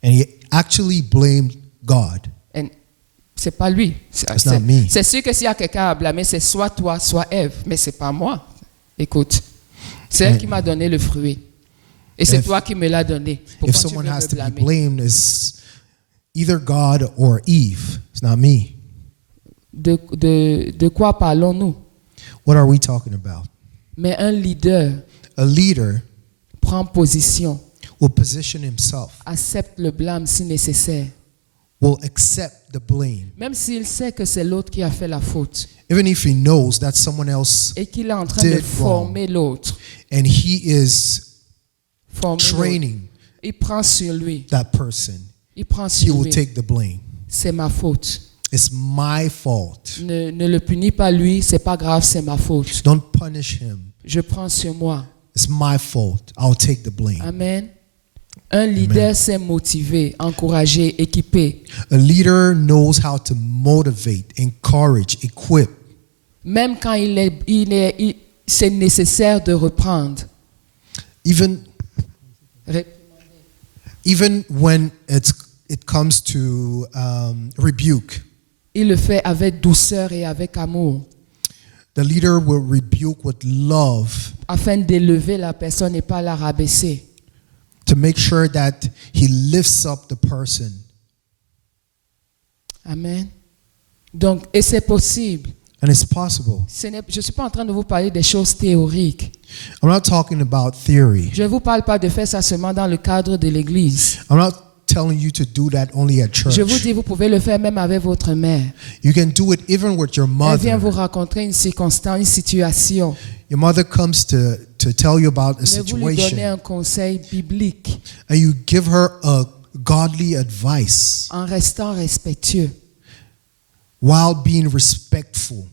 And he actually blamed God. Et c'est pas lui. It's not me. C'est sûr que s'il y a quelqu'un à blâmer, c'est soit toi, soit Ève. Mais c'est pas moi. Écoute, c'est elle qui m'a donné le fruit. Et c'est toi qui me l'as donné. If Pourquoi tu someone veux has me to be blâmer? blamed, it's either God or Eve. It's not me. De quoi parlons-nous? What are we talking about? Mais un leader A leader prend position, will position himself, accepte le blâme si nécessaire. will accept the blame, Même s'il sait que c'est l'autre qui a fait la faute even if he knows that someone else et qu'il est en train de did former l'autre. and he is Former l'autre. training Il prend sur lui. that person. Il prend He sur will lui. take the blame. C'est ma faute. It's my fault. Ne le punis pas lui, c'est pas grave, c'est ma faute. Don't punish him. Je prends sur moi. It's my fault. I'll take the blame. Amen. Un leader sait motiver, encourager, équiper. A leader knows how to motivate, encourage, equip, Même quand c'est nécessaire de reprendre. even when it comes to rebuke. Il le fait avec douceur et avec amour, The leader will rebuke with love afin d'élever la personne et pas la rabaisser. to make sure that he lifts up the person. Amen. Donc, et c'est possible. And it's possible. Je ne suis pas en train de vous parler des choses théoriques. I'm not talking about theory. Je ne vous parle pas de faire ça seulement dans le cadre de l'église. I'm not telling you to do that only at church. Je vous dis, vous pouvez le faire même avec votre mère. You can do it even with your Elle vient vous mother. raconter une circonstance, une situation. Your mother comes to tell you about a Mais vous lui donnez situation, un conseil biblique and you give her a godly advice en restant respectueux. while being respectful.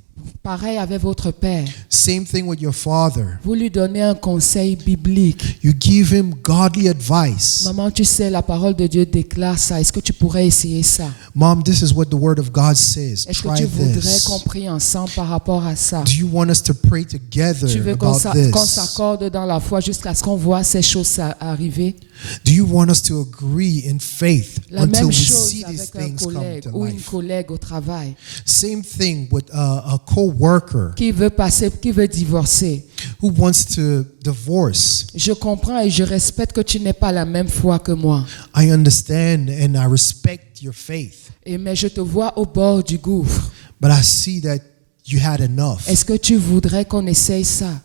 Pareil avec votre père. Same thing with your father. Vous lui donnez un conseil biblique. You give him godly advice. Maman, tu sais, la parole de Dieu déclare ça. Est-ce que tu pourrais essayer ça? Mom, this is what the word of God says. Est-ce que Try tu voudrais this. qu'on prie ensemble par rapport à ça? Do you want us to pray Tu together veux qu'on about this? s'accorde dans la foi jusqu'à ce qu'on voit ces choses arriver? Do you want us to agree in faith La until même we chose see these avec un things come collègue to ou une life? collègue au travail Same thing with a co-worker qui veut divorcer. who wants to divorce. Je comprends et je respecte que tu n'aies pas la même foi que moi. I understand and I respect your faith, Mais je te vois au bord du gouffre. but I see that you had enough. Est-ce que tu voudrais qu'on essaye ça?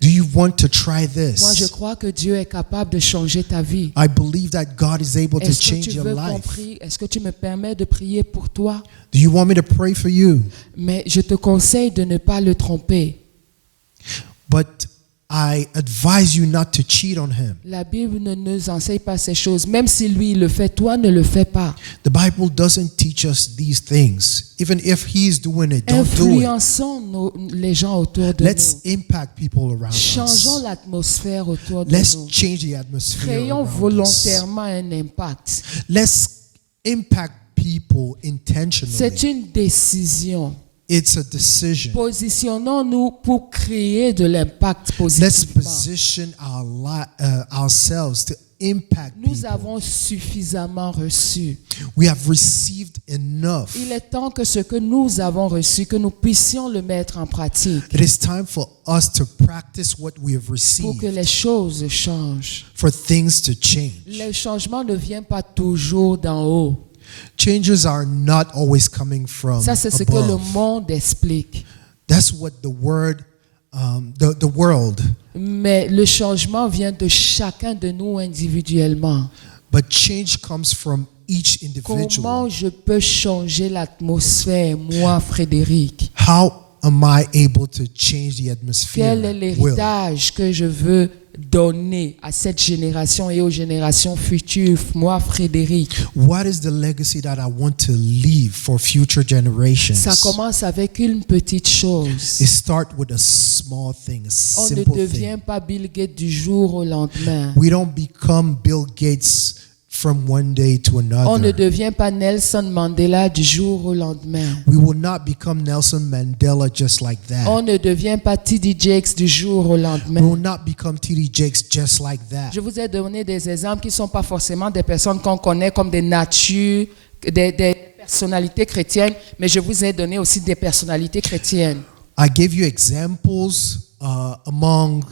Do you want to try Moi, je this? crois que Dieu est capable de changer ta vie. I believe that God is able to Est-ce que change tu your veux qu'on life. prie? Est-ce que tu me permets de prier pour toi? Do you want me to pray for you? Mais je te conseille de ne pas le tromper. But I advise you not to cheat on him. La Bible ne nous enseigne pas ces choses. Même si lui il le fait, toi ne le fais pas. The Bible doesn't teach us these things. Even if he's doing it, don't do it. Influençons les gens autour de Let's nous. impact people around Changeons us. l'atmosphère autour de Let's nous. change the atmosphere Créons around us. volontairement un impact. Let's impact people intentionally. C'est une décision. It's a decision. Positionnons-nous pour créer de l'impact Let's positivement. position ourselves to impact Nous people. avons suffisamment reçu. We have received enough. Il est temps que ce que nous avons reçu, que nous puissions le mettre en pratique It is time for us to practice what we have pour que received, les choses changent. for things to change. Le changement ne vient pas toujours d'en haut. Changes are not always coming from Ça, c'est ce que le above. monde explique. That's what the world, the world. Mais le changement vient de chacun de nous individuellement. But change comes from each individual. Comment je peux changer l'atmosphère, moi, Frédéric? How am I able to change the atmosphere? Quel est Will. l'héritage que je veux donner à cette génération et aux générations futures, moi, Frédéric? What is the legacy that I want to leave for future generations? Ça commence avec une petite chose. It starts with a small thing, a On ne simple devient thing. pas Bill Gates du jour au lendemain. We don't become Bill Gates from one day to On ne another. devient pas Nelson Mandela du jour au lendemain. We will not become Nelson Mandela just like On that. ne devient pas T.D. Jakes du jour au We lendemain. will not become T.D. Jakes just like that. Je vous ai donné des exemples qui ne sont pas forcément des personnes qu'on connaît comme des natures, des personnalités chrétiennes, mais je vous ai donné aussi des personnalités chrétiennes. I gave you examples among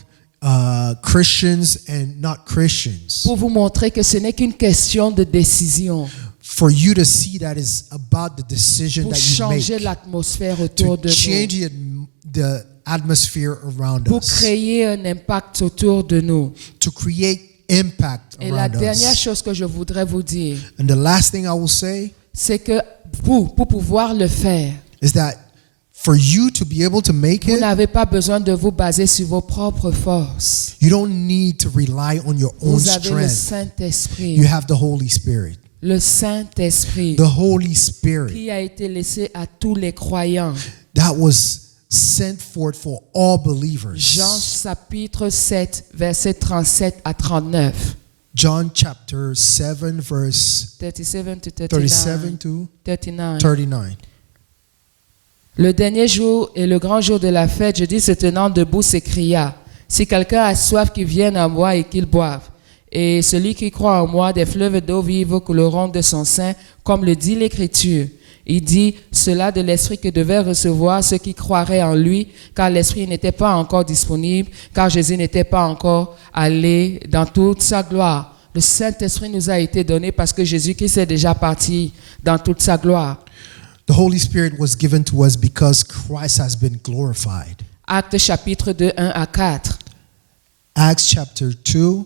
Christians and not Christians Pour vous montrer que ce n'est qu'une question de décision for you to see that is about the decision pour that you changer make l'atmosphère autour to de change nous, the atmosphere around pour us, créer un impact autour de nous. to create impact Et la around dernière us. chose que je voudrais vous dire, And the last thing I will say c'est que pour pouvoir le faire, is that for you to be able to make vous it, n'avez pas besoin de vous baser sur vos propres forces. you don't need to rely on your own Vous avez le strength. Saint-Esprit. You have the Holy Spirit. Le Saint-Esprit The Holy Spirit qui a été laissé à tous les croyants. that was sent forth for all believers. Jean chapitre 7, versets 37 à 39. John chapter 7 verse 37 to 37 to 39. 39. Le dernier jour et le grand jour de la fête, Jésus se tenant debout s'écria, « Si quelqu'un a soif, qu'il vienne à moi et qu'il boive. Et celui qui croit en moi, des fleuves d'eau vive couleront de son sein, comme le dit l'Écriture. » Il dit cela de l'Esprit que devaient recevoir ceux qui croiraient en lui, car l'Esprit n'était pas encore disponible, car Jésus n'était pas encore allé dans toute sa gloire. Le Saint-Esprit nous a été donné parce que Jésus-Christ est déjà parti dans toute sa gloire. The Holy Spirit was given to us because Christ has been glorified. Actes chapitre 2, 1 à 4. Acts chapter 2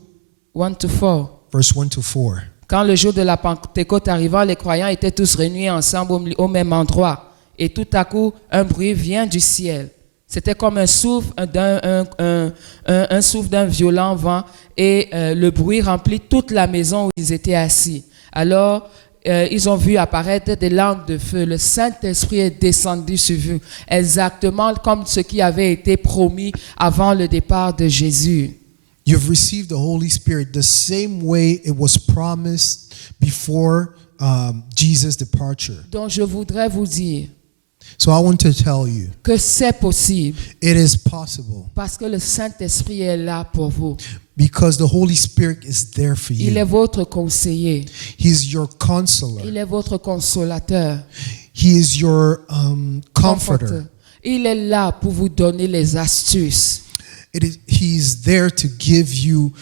1 to 4. verse 1 to 4. Quand le jour de la Pentecôte arriva, les croyants étaient tous réunis ensemble au même endroit. Et tout à coup, un bruit vient du ciel. C'était comme un souffle un souffle d'un violent vent et le bruit remplit toute la maison où ils étaient assis. Alors, ils ont vu apparaître des langues de feu. Le Saint-Esprit est descendu sur eux, exactement comme ce qui avait été promis avant le départ de Jésus. You've received the Holy Spirit the same way it was promised before Jesus' departure. Donc, je voudrais vous dire So I want to tell you, que c'est possible it is possible parce que le Saint-Esprit est là pour vous. because the Holy Spirit is there for Il est you. votre conseiller. He's your counselor. Il est votre consolateur. He is your comforter. Il est là pour vous donner les astuces. He's there to give you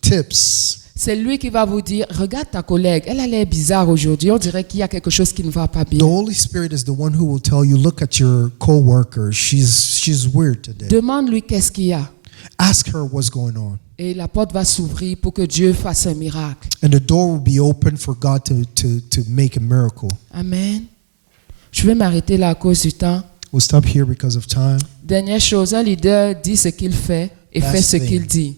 tips. C'est lui qui va vous dire, regarde ta collègue, elle a l'air bizarre aujourd'hui, on dirait qu'il y a quelque chose qui ne va pas The bien. Holy Spirit is the one who will tell you, look at your coworker. She's weird today. Demande-lui qu'est-ce qu'il y a. Ask her what's going on. Et la porte va s'ouvrir pour que Dieu fasse un miracle. And the door will be open for God to make a miracle. Amen. Je vais m'arrêter là à cause du temps. We'll stop here because of time. Dernière chose, un leader dit ce qu'il fait et fait Last ce thing. qu'il dit.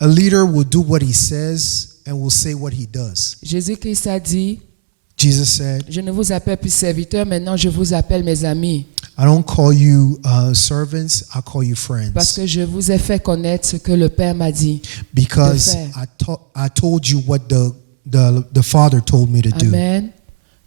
A leader will do what he says and will say what he does. Jésus-Christ a dit, Jesus said, je ne vous appelle plus serviteurs, maintenant je vous appelle mes amis, I don't call you servants, I call you parce friends. que je vous ai fait connaître ce que le Père m'a dit. Because de faire. I told you what the Father told me to do. Amen.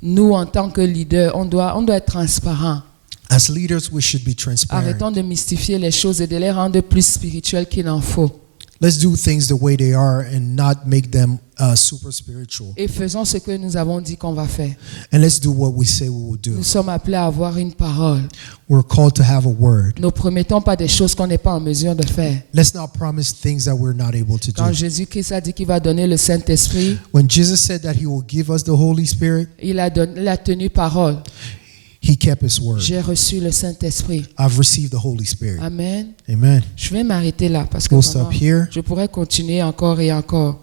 Nous, en tant que leaders, on doit être transparents. As leaders, we should be transparent. Arrêtons de mystifier les choses et de les rendre plus spirituelles qu'il en faut. Let's do things the way they are and not make them super spiritual. Et faisons ce que nous avons dit qu'on va faire. And let's do what we say we will do. Nous sommes appelés à avoir une parole. We're called to have a word. Ne promettons pas des choses qu'on n'est pas en mesure de faire. Let's not promise things that we're not able to Quand do. Jésus-Christ a dit qu'il va donner le Saint-Esprit, When Jesus said that he will give us the Holy Spirit, il a tenu parole. he kept his word. J'ai reçu le Saint-Esprit. I've received the Holy Spirit. Amen. Amen. Je vais m'arrêter là parce que We'll vraiment, stop here. je pourrais continuer encore et encore.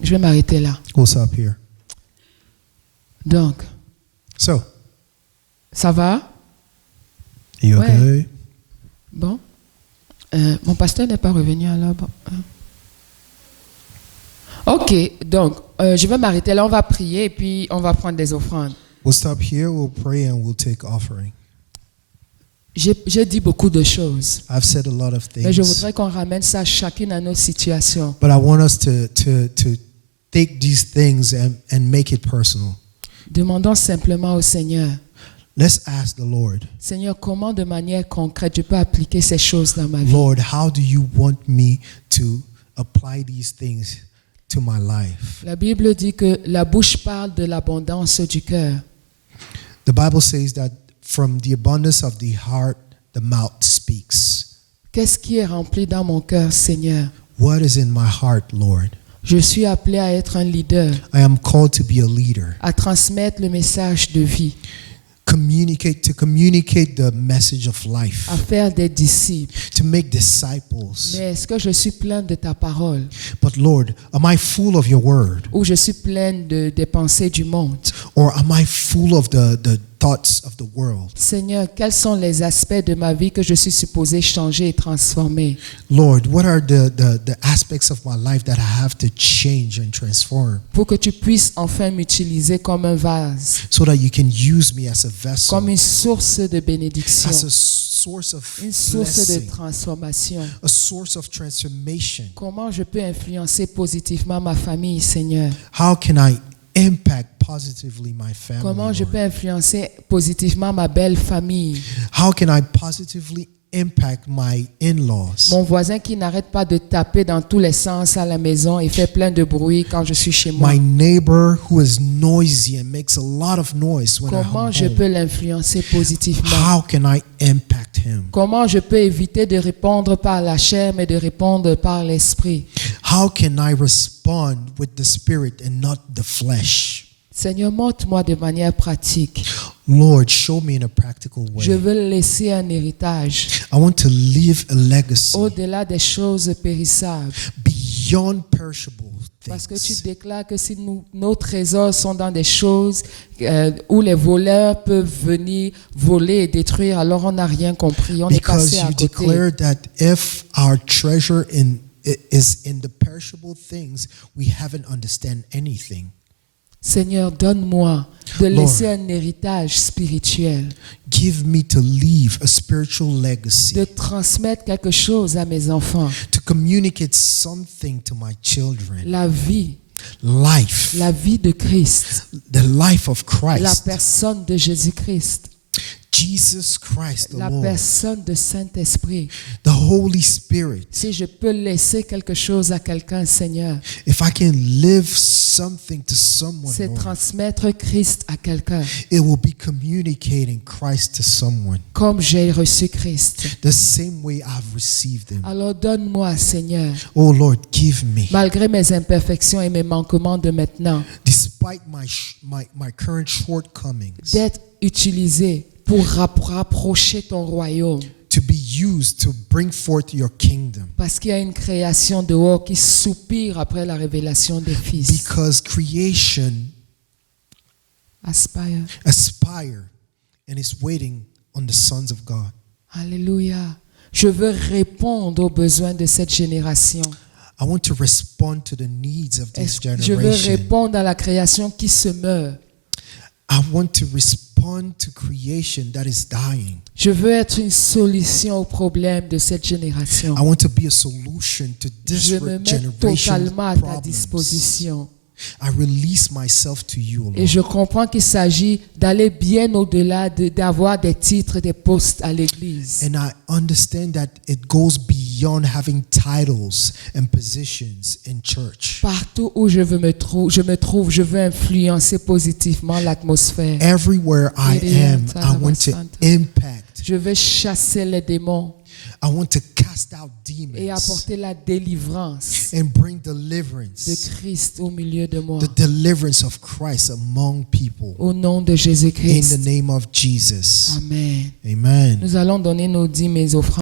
Je vais m'arrêter là. We'll stop here. Donc, So, ça va? you Ouais. okay? Bon. Mon pasteur n'est pas revenu alors. Bon. Ok, donc, je vais m'arrêter là. On va prier et puis on va prendre des offrandes. We'll stop here. We'll pray and we'll take offering. J'ai dit beaucoup de choses, I've said a lot of mais je things, voudrais qu'on ramène ça à chacune à notre situation. but I want us to take these things and make it personal. Demandons simplement au Seigneur, Let's ask the Lord, Seigneur, comment de manière concrète je peux appliquer ces choses dans ma vie? Lord, how do you want me to apply these things to my life? La Bible dit que la bouche parle de l'abondance du cœur. The Bible says that from the abundance of the heart, the mouth speaks. Qu'est-ce qui est rempli dans mon cœur, Seigneur? What is in my heart, Lord? Je suis appelé à être un leader, I am called to be a leader, à transmettre le message de vie, communicate the message of life, à faire des disciples. to make disciples. Mais est-ce que je suis plein de ta parole But Lord, am I full of your word? ou je suis pleine des pensées du monde? Or am I full of the thoughts of the world? Seigneur, quels sont les aspects de ma vie que je suis supposé changer et transformer? Lord, what are the aspects of my life that I have to change and transform Pour que tu puisses enfin m'utiliser comme un vase, so that you can use me as a vessel, comme une source de bénédiction, as a source of une source de blessing, transformation. a source of transformation? Comment je peux influencer positivement ma famille, Seigneur? How can I impact positively my family? Comment je Lord? peux influencer positivement ma belle famille? How can I positively impact my in-laws? Mon voisin qui n'arrête pas de taper dans tous les sens à la maison et fait plein de bruit quand je suis chez moi. My neighbor who is noisy and makes a lot of noise when Comment I'm je home. peux l'influencer positivement? How can I impact him? Comment je peux éviter de répondre par la chair mais de répondre par l'esprit? How can I respond with the spirit and not the flesh? Seigneur, montre-moi de manière pratique. Lord, show me in a practical Je way. veux laisser un héritage I want to leave a legacy au-delà des choses périssables. beyond perishable Parce que tu things. déclares que si nos trésors sont dans des choses où les voleurs peuvent venir voler et détruire, alors on n'a rien compris, on est Because passé à you côté. declare that if our treasure is in the perishable things, we haven't understand anything. Seigneur, donne-moi de Lord. laisser un héritage spirituel, Give me to leave a spiritual legacy, de transmettre quelque chose à mes enfants. to communicate something to my children. La vie Life, de Christ, the life of la Christ, personne de Jésus-Christ, Jesus Christ the la Lord, personne de Saint-Esprit. the Holy Spirit. Si je peux laisser quelque chose à quelqu'un, Seigneur, If I can live something to someone, c'est Lord, transmettre Christ à quelqu'un, it will be communicating Christ to someone comme j'ai reçu Christ. the same way I've received him. Alors donne-moi, Seigneur, Oh Lord, give me, malgré mes imperfections et mes manquements de maintenant, despite my current shortcomings, d'être utilisé pour rapprocher ton royaume. to be used to bring forth your kingdom. Parce qu'il y a une création dehors qui soupire après la révélation des fils. Because creation Aspire. aspire and is waiting on the sons of God. Alléluia. Je veux répondre aux besoins de cette génération. I want to respond to the needs of this Je veux generation. répondre à la création qui se meurt. I want to respond to creation that is dying. Je veux être une solution aux problèmes de cette génération. I want to be a solution to this Je me mets generation's totalement à ta problems. disposition. I release myself to you, Et Lord. je comprends qu'il s'agit d'aller bien au-delà d'avoir des titres, des postes à l'église. And I understand that it goes beyond having titles and positions in church. Partout où je me trouve, je veux influencer positivement l'atmosphère. Everywhere I am, I want to impact. Je veux chasser les démons I want to cast out et demons apporter la délivrance and bring de deliverance. Christ au milieu de moi. The deliverance of Christ among people. Au nom de In Jésus-Christ. the name of Jesus. Amen. Amen. Nous allons donner nos dîmes et offrandes.